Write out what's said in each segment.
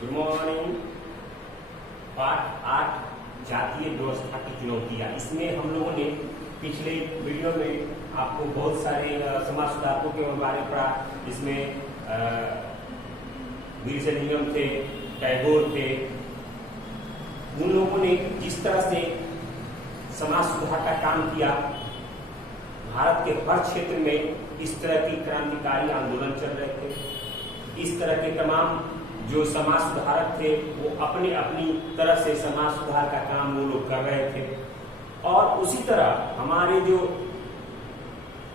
Good morning. पाठ 8 जातीय व्यवस्था की चुनौतियां। इसमें हम लोगों ने पिछले वीडियो में आपको बहुत सारे समाज सुधारकों के बारे में पढ़ा। इसमें वीरसेनियम थे, टैगोर थे। उन लोगों ने जिस तरह से समाज सुधार का काम किया, भारत के हर क्षेत्र में इस तरह की क्रांतिकारी आंदोलन चल रहे थे। इस तरह के तमाम जो समाज सुधारक थे वो अपने अपनी तरह से समाज सुधार का काम वो लोग कर रहे थे। और उसी तरह हमारे जो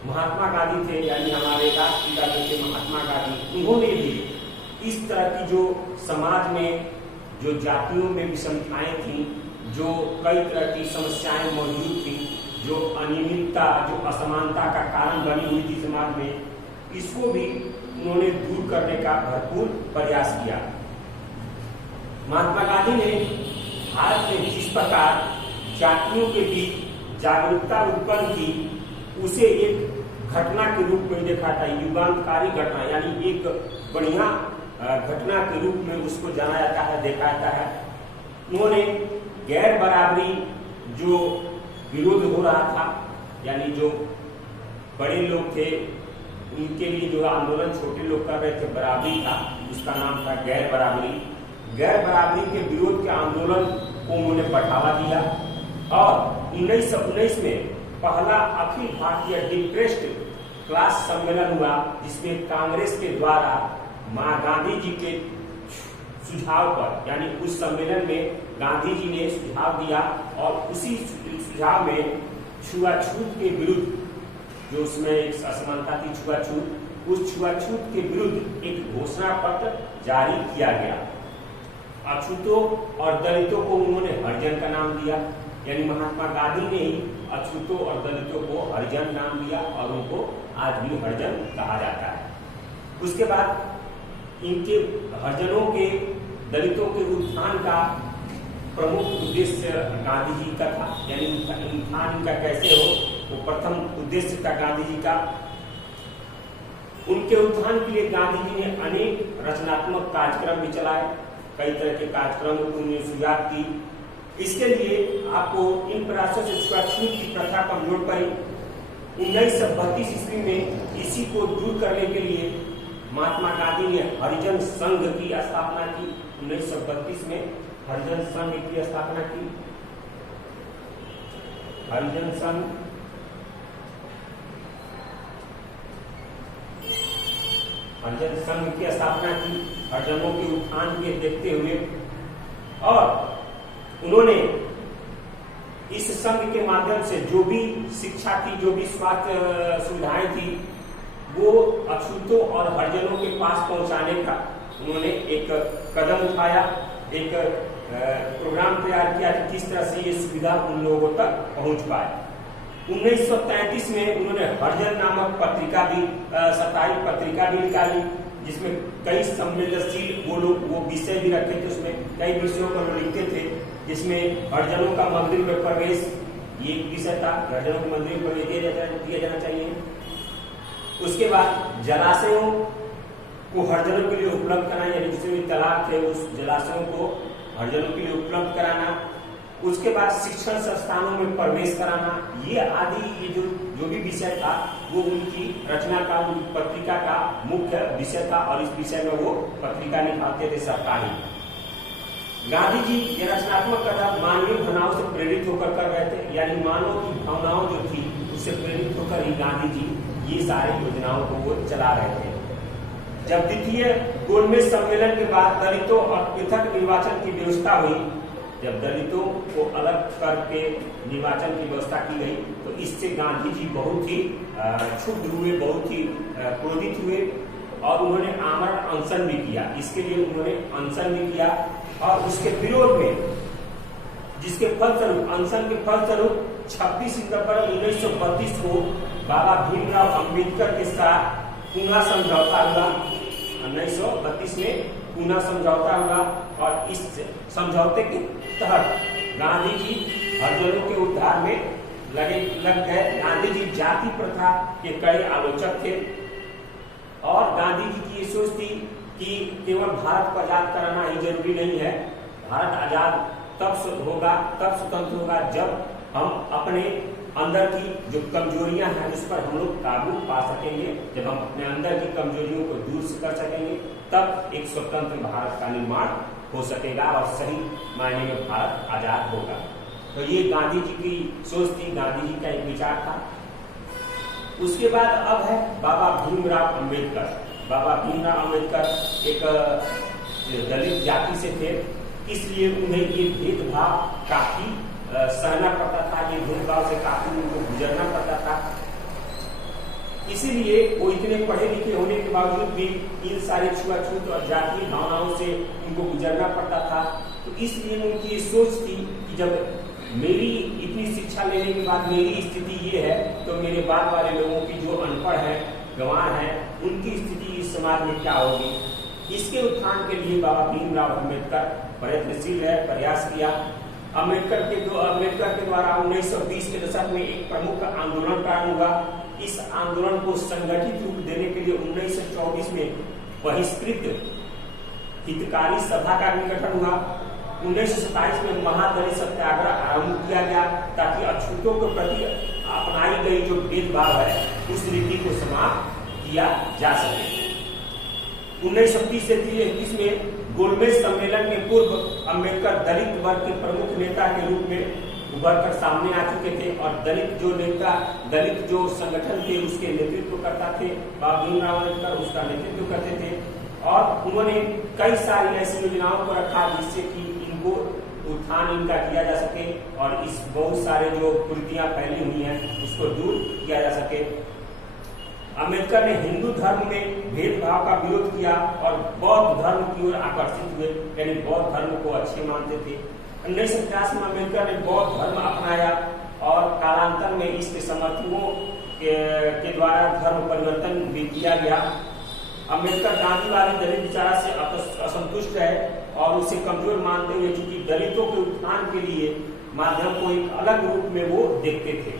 महात्मा गांधी थे, यानी हमारे राष्ट्रपिता जो थे महात्मा गांधी, उन्होंने भी इस तरह की जो समाज में जो जातियों में विषमताएं थी, जो कई तरह की समस्याएं मौजूद थी, जो अनियमितता, जो असमानता का कारण बनी हुई थी समाज में, इसको भी उन्होंने दूर करने का भरपूर प्रयास किया। महात्मा गांधी ने भारत में जिस प्रकार जातियों के बीच जागरूकता उत्पन्न की, उसे एक घटना के रूप में देखा था, युगांतकारी घटना, यानी एक बढ़िया घटना के रूप में उसको जाना जाता है, देखा जाता है। उन्होंने गैर बराबरी जो विरोध हो रहा था, यानी जो बड़े लोग थे उनके लिए जो आंदोलन छोटे लोग कर रहे थे, बराबरी था, उसका नाम था गैर बराबरी। गैर बराबरी के विरोध के आंदोलन को उन्होंने बढ़ावा दिया और 1919 में पहला अखिल भारतीय डिप्रेस्ड क्लास सम्मेलन हुआ, जिसमें कांग्रेस के द्वारा महात्मा गांधी जी के सुझाव पर, यानी उस सम्मेलन में गांधी जी ने सुझाव दिया और उसी सुझाव में छुआछूत के विरुद्ध, जो उसमें एक असमानता थी छुआछूत, उस छुआछूत के विरुद्ध एक घोषणा पत्र जारी किया गया। अछूतों और दलितों को उन्होंने हरिजन का नाम दिया, यानी महात्मा गांधी ने ही अछूतों और दलितों को हरिजन नाम दिया और उनको आज भी हरिजन कहा जाता है। उसके बाद इनके हरिजनों के, दलितों के उत्थान का प्रमुख उद्देश्य गांधी जी का था, यानी उत्थान इनका कैसे हो, वो प्रथम उद्देश्य था गांधी जी का। उनके उत्थान के लिए गांधी जी ने अनेक रचनात्मक कार्यक्रम भी चलाए, कई तरह के कार्यक्रमों को उन्होंने शुरुआत की। इसके लिए आपको इन प्रयासों से छुआछूत की प्रथा कमजोर पड़ी। 1932 ईस्वी में इसी को दूर करने के लिए महात्मा गांधी ने हरिजन संघ की स्थापना की। 1932 में हरिजन संघ की स्थापना की। हरिजन संघ की स्थापना की, हरिजनों के उत्थान के देखते हुए। और उन्होंने इस संघ के माध्यम से जो भी शिक्षा थी, जो भी स्वास्थ्य सुविधाएं थी, वो अछूतों और हरिजनों के पास पहुंचाने का उन्होंने एक कदम उठाया, एक प्रोग्राम तैयार किया कि किस तरह से ये सुविधा उन लोगों तक पहुंच पाए। 1933 में उन्होंने हरिजन नामक पत्रिका भी, साप्ताहिक पत्रिका भी निकाली, जिसमें कई संवेदनशील वो विषय भी रखे थे। उसमें कई विषयों पर लिखते थे, जिसमें हरिजनों का मंदिर में प्रवेश, ये एक विषय था, हरिजनों को मंदिर में प्रवेश दिया जाना चाहिए। उसके बाद जलाशयों को हरिजनों के लिए उपलब्ध कराना, यानी जिसमें भी तालाब थे उस जलाशयों को हरिजनों के लिए उपलब्ध कराना। उसके बाद शिक्षण संस्थानों में प्रवेश कराना, ये आदि ये जो भी विषय था वो उनकी रचना का, उनकी पत्रिका का मुख्य विषय था और इस विषय में वो पत्रिका निकालते थे साप्ताहिक। गांधी जी ये रचनात्मक कदम मानवीय भावनाओं से प्रेरित होकर कर रहे थे, यानी मानव की भावनाओं जो थी उससे प्रेरित होकर ही गांधी जी ये सारी योजनाओं को वो चला रहे थे। जब द्वितीय गोलमेज सम्मेलन के बाद दलितों और पृथक निर्वाचन की व्यवस्था हुई, जब दलितों को अलग करके निर्वाचन की व्यवस्था की गई, तो इससे गांधी जी बहुत ही क्षुब्ध हुए, बहुत ही क्रोधित हुए और उन्होंने आमरण अनशन भी किया। इसके लिए उन्होंने अनशन भी किया और उसके विरोध में, जिसके फलस्वरूप, अनशन के फलस्वरूप 26 सितंबर 1932 को बाबा भीमराव अंबेडकर के साथ पूना समझौता हुआ। 1932 में पूना समझौता हुआ और इस समझौते के तहत गांधी जी हरिजनों के उद्धार में लग गए। गांधी जी जाति प्रथा के कड़े आलोचक थे और गांधी जी की ये सोच थी कि केवल भारत को आजाद कराना ही जरूरी नहीं है। भारत आजाद तब होगा, तब स्वतंत्र होगा जब हम अपने अंदर की जो कमजोरियां हैं उस पर हम लोग काबू पा सकेंगे। जब हम अपने अंदर की कमजोरियों को दूर से कर सकेंगे तब एक स्वतंत्र भारत का निर्माण हो सकेगा और सही मायने में भारत आजाद होगा। तो ये गांधी जी की सोच थी, गांधी जी का एक विचार था। उसके बाद अब है बाबा भीमराव अंबेडकर। बाबा भीमराव अंबेडकर एक दलित जाति से थे, इसलिए उन्हें ये भेदभाव काफी सहना पड़ता था, ये भेदभाव से काफी उनको गुजरना पड़ता था। इसीलिए वो इतने पढ़े लिखे होने के बावजूद भी इन सारे छुआछूत और जातीय भावनाओं से उनको गुजरना पड़ता था। तो इसलिए उनकी ये सोच थी कि जब मेरी इतनी शिक्षा लेने के बाद मेरी स्थिति ये है तो मेरे बाद वाले लोगों की जो अनपढ़ हैं, गंवार हैं, उनकी स्थिति इस समाज में क्या होगी। इसके उत्थान के लिए बाबा भीमराव अम्बेडकर प्रयत्नशील है, प्रयास किया। अम्बेडकर के द्वारा 1920 के दशक में एक प्रमुख आंदोलन प्रारंभ हुआ। इस आंदोलन को संगठित रूप देने के लिए 1924 में बहिष्कृत हितकारी सभा का भी गठन हुआ। 1927 में महादलित सत्याग्रह आरंभ किया गया ताकि अछूतों के प्रति अपनाई गई जो भेदभाव है उस रीति को समाप्त किया जा सके। 1930 से 1931 में गोलमेज सम्मेलन के पूर्व अम्बेडकर दलित वर्ग के प्रमुख नेता के रूप में उभरकर सामने आ चुके थे और दलित जो संगठन थे उसके नेतृत्व करता थे। बाबा भीमराव अम्बेडकर उसका नेतृत्व करते थे और उन्होंने कई सारी ऐसी योजनाओं को रखा जिससे कि इनको उत्थान इनका किया जा सके और इस बहुत सारे जो कुरीतियां फैली हुई हैं उसको दूर किया जा सके। अम्बेडकर ने हिंदू धर्म में भेदभाव का विरोध किया और बौद्ध धर्म की ओर आकर्षित हुए, यानी बौद्ध धर्म को अच्छे मानते थे। 1950 में अम्बेडकर ने बौद्ध धर्म अपनाया और कालांतर में इसके समर्थकों के द्वारा धर्म परिवर्तन भी किया गया। अम्बेडकर गांधीवादी दलित विचार से असंतुष्ट है और उसे कमजोर मानते हुए चूंकि दलितों के उत्थान के लिए माध्यम को एक अलग रूप में वो देखते थे,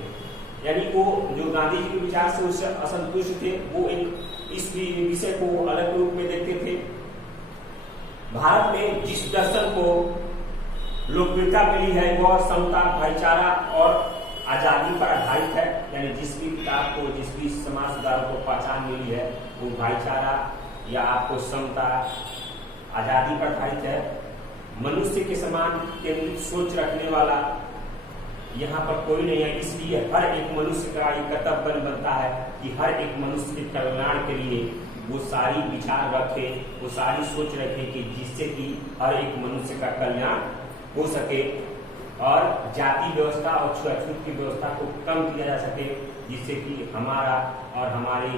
यानी वो जो गांधी जी के विचार से उससे असंतुष्ट थे, वो एक इस विषय को अलग रूप में देखते थे। भारत में जिस दर्शन को लोकप्रियता मिली है वह समता, भाईचारा और आजादी पर आधारित है, यानी जिस भी किताब को, जिस भी समाज सुधार को पहचान मिली है वो भाईचारा या आपको समता, आजादी पर आधारित है। मनुष्य के समान केंद्रित सोच रखने वाला यहाँ पर कोई नहीं है, इसलिए हर एक मनुष्य का ये कर्तव्य बनता है कि हर एक मनुष्य के कल्याण के लिए वो सारी विचार रखे, वो सारी सोच रखे कि जिससे कि हर एक मनुष्य का कल्याण हो सके और जाति व्यवस्था और छुआछूत की व्यवस्था को कम किया जा सके, जिससे कि हमारा और हमारे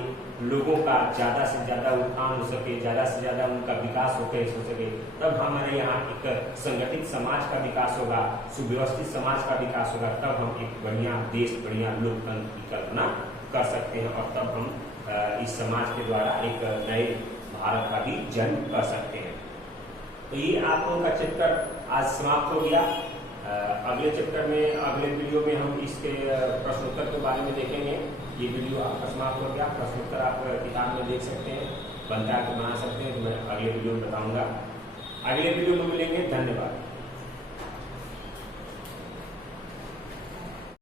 लोगों का ज्यादा से ज्यादा उत्थान हो सके, ज्यादा से ज्यादा उनका विकास हो सके। तब हमारे यहाँ एक संगठित समाज का विकास होगा, सुव्यवस्थित समाज का विकास होगा, तब हम एक बढ़िया देश, बढ़िया लोकतंत्र की कल्पना कर सकते हैं और तब हम इस समाज के द्वारा एक नए भारत का भी जन्म कर सकते हैं। तो ये आप लोगों का चैप्टर आज समाप्त हो गया। अगले चैप्टर में, अगले वीडियो में हम इसके प्रश्नोत्तर के बारे में देखेंगे। ये वीडियो आपका समाप्त हो गया। प्रश्नोत्तर आप किताब में देख सकते हैं, बनता है तो बना सकते हैं, तो मैं अगले वीडियो में बताऊंगा। अगले वीडियो में मिलेंगे। धन्यवाद।